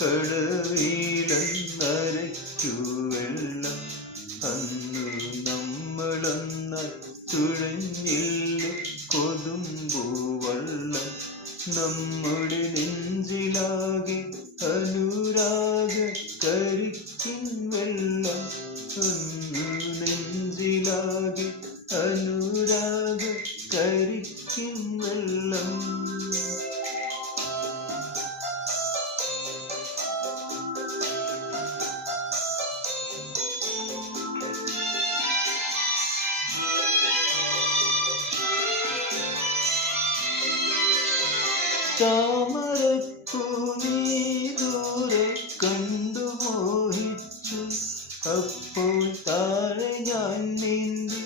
കടവിലന്നരച്ചു വെള്ളം അന്നു നമ്മളൊന്നായി തുഴഞ്ഞില്ല കൊതുമ്പൂവള്ളം നമ്മുടെ നെഞ്ചിലാകെ അനുരാഗ കരിക്കിൻ വെള്ളം അന്നു നെഞ്ചിലാകെ അനുരാഗ കരിക്കിൻ വെള്ളം താമരപ്പൂ നീ ദൂരെ കണ്ടു മോഹിച്ചു അപ്പോൾ താഴെ ഞാൻ നീന്തി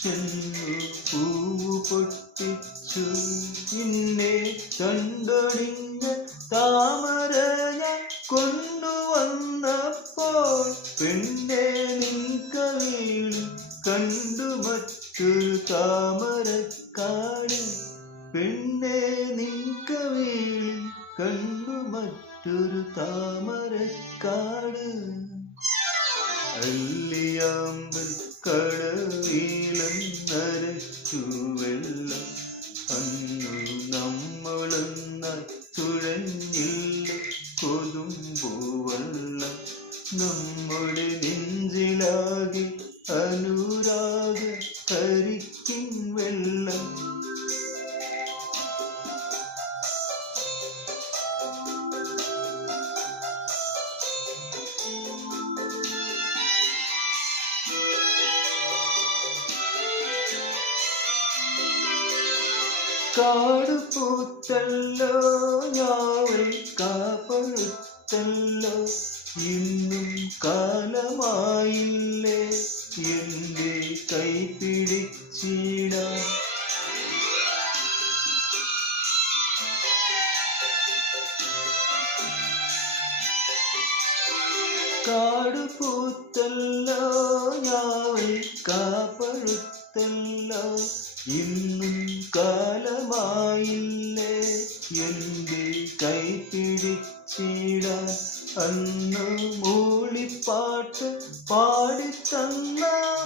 ചെന്നു പൂവ് പൊട്ടിച്ചു നിന്നെ കണ്ടൊടിഞ്ഞ താമര ഞാൻ കൊണ്ടുവന്നപ്പോൾ പെണ്ണെ നിൻ കവിളിൽ കണ്ടു മറ്റൊരു താമരക്കാട് പെണ്ണെ നിൻ കവിളിൽ കണ്ടു മറ്റൊരു താമരക്കാട് അല്ലിയാമ്പൽ കടവിലന്നരച്ചു വെള്ളം അന്നു നമ്മളൊന്നായി തുഴഞ്ഞില്ല കൊതുമ്പൂവള്ളം നമ്മുടെ നെഞ്ചിലാകെ അനുരാഗ കരിക്കിൻ വെള്ളം കാട് പൂത്തല്ലോ ഞാവൽ കാപ്പഴുത്തല്ലോ ഇന്നും കാലമായില്ലേ എൻ്റെ കൈ പിടിച്ചിടാൻ കാട് പൂത്തല്ലോ ഞാവൽ കാപ്പഴുത്തല്ലോ ഇന്നും കാലമായില്ലേ എൻ്റെ കൈ പിടിച്ചിടാൻ അന്ന് മൂളിപ്പാട്ട് പാടിത്തന്ന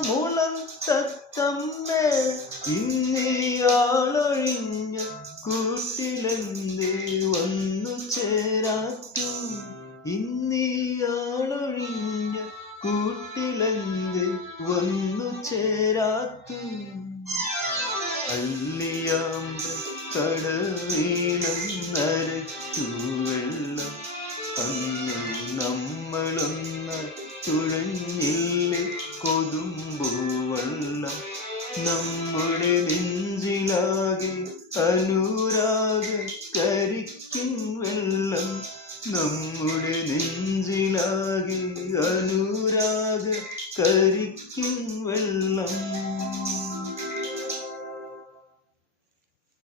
മുളം തത്തമ്മേ ഇന്നിയാളൊഴിഞ്ഞ കൂട്ടിലെന്തേ വന്നു ചേരാത്തു ഇന്നിയാളൊഴിഞ്ഞ കൂട്ടിലെന്തേ വന്നു ചേരാത്തു അല്ലിയാമ്പൽ കടവിലന്നരച്ചു വെള്ളം അന്നു നമ്മളൊന്നായി തുഴഞ്ഞില്ലേ കൊതുമ്പൂവള്ളം നമ്മുടെ നെഞ്ചിലാകെ അനുരാഗ കരിക്കിൻ വെള്ളം നമ്മുടെ നെഞ്ചിലാകെ